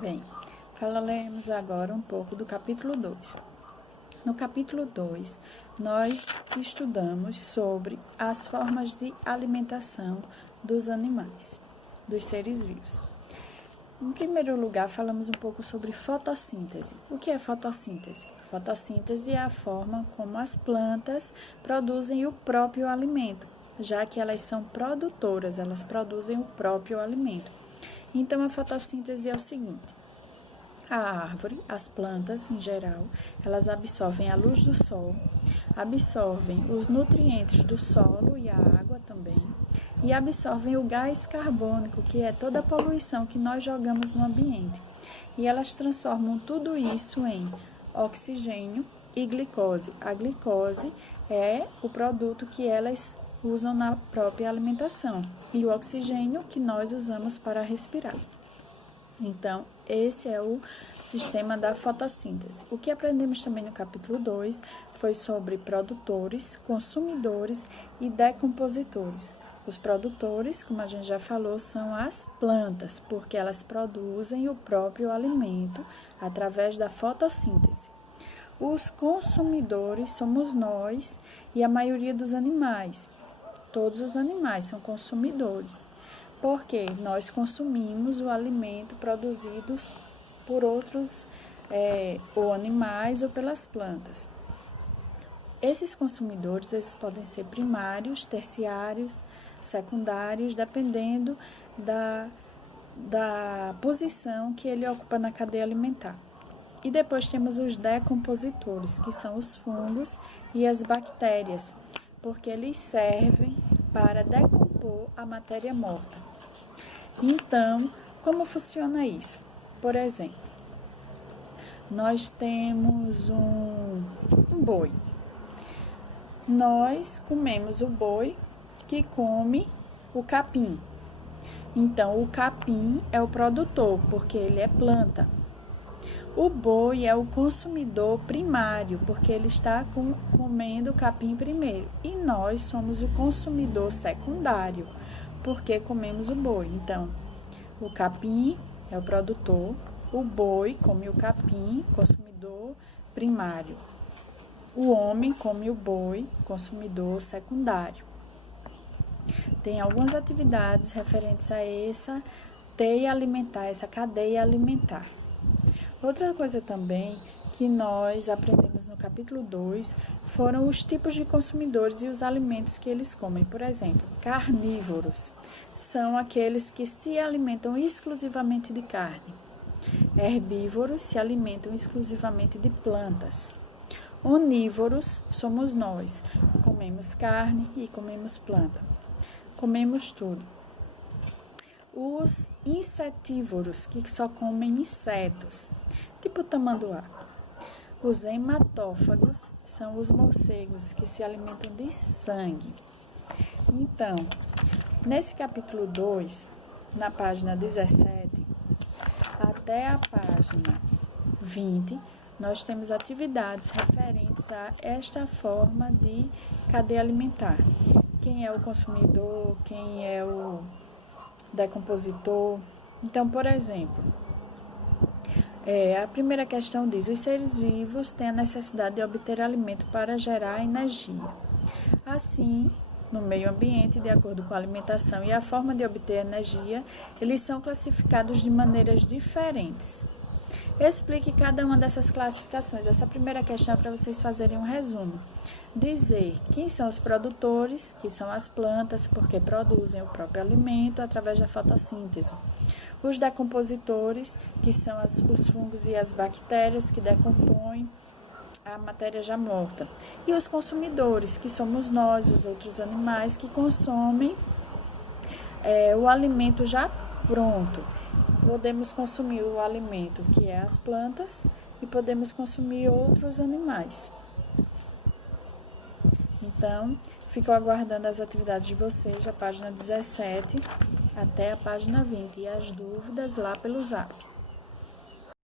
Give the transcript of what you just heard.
Bem, falaremos agora um pouco do capítulo 2. No capítulo 2, nós estudamos sobre as formas de alimentação dos animais, dos seres vivos. Em primeiro lugar, falamos um pouco sobre fotossíntese. O que é fotossíntese? Fotossíntese é a forma como as plantas produzem o próprio alimento, já que elas são produtoras, elas produzem o próprio alimento. Então, a fotossíntese é o seguinte: a árvore, as plantas em geral, elas absorvem a luz do sol, absorvem os nutrientes do solo e a água também, e absorvem o gás carbônico, que é toda a poluição que nós jogamos no ambiente. E elas transformam tudo isso em oxigênio e glicose. A glicose é o produto que elas usam na própria alimentação e o oxigênio que nós usamos para respirar. Então, esse é o sistema da fotossíntese. O que aprendemos também no capítulo 2 foi sobre produtores, consumidores e decompositores. Os produtores, como a gente já falou, são as plantas, porque elas produzem o próprio alimento através da fotossíntese. Os consumidores somos nós e a maioria dos animais. Todos os animais são consumidores, porque nós consumimos o alimento produzido por outros ou animais ou pelas plantas. Esses consumidores, eles podem ser primários, terciários, secundários, dependendo da posição que ele ocupa na cadeia alimentar. E depois temos os decompositores, que são os fungos e as bactérias, porque eles servem para decompor a matéria morta. Então, como funciona isso? Por exemplo, nós temos um boi. Nós comemos o boi que come o capim. Então, o capim é o produtor, porque ele é planta. O boi é o consumidor primário, porque ele está comendo o capim primeiro. E nós somos o consumidor secundário, porque comemos o boi. Então, o capim é o produtor, o boi come o capim, consumidor primário. O homem come o boi, consumidor secundário. Tem algumas atividades referentes a essa teia alimentar, essa cadeia alimentar. Outra coisa também que nós aprendemos no capítulo 2 foram os tipos de consumidores e os alimentos que eles comem. Por exemplo, carnívoros são aqueles que se alimentam exclusivamente de carne. Herbívoros se alimentam exclusivamente de plantas. Onívoros somos nós, comemos carne e comemos planta. Comemos tudo. Os insetívoros, que só comem insetos, tipo tamanduá. Os hematófagos são os morcegos, que se alimentam de sangue. Então, nesse capítulo 2, na página 17, até a página 20, nós temos atividades referentes a esta forma de cadeia alimentar. Quem é o consumidor, quem é o decompositor. Então, por exemplo, a primeira questão diz: os seres vivos têm a necessidade de obter alimento para gerar energia. Assim, no meio ambiente, de acordo com a alimentação e a forma de obter energia, eles são classificados de maneiras diferentes. Explique cada uma dessas classificações. Essa primeira questão é para vocês fazerem um resumo. Dizer quem são os produtores, que são as plantas, porque produzem o próprio alimento através da fotossíntese. Os decompositores, que são os fungos e as bactérias, que decompõem a matéria já morta. E os consumidores, que somos nós, os outros animais, que consomem o alimento já pronto. Podemos consumir o alimento, que é as plantas, e podemos consumir outros animais. Então, fico aguardando as atividades de vocês, da página 17 até a página 20, e as dúvidas lá pelo Zap.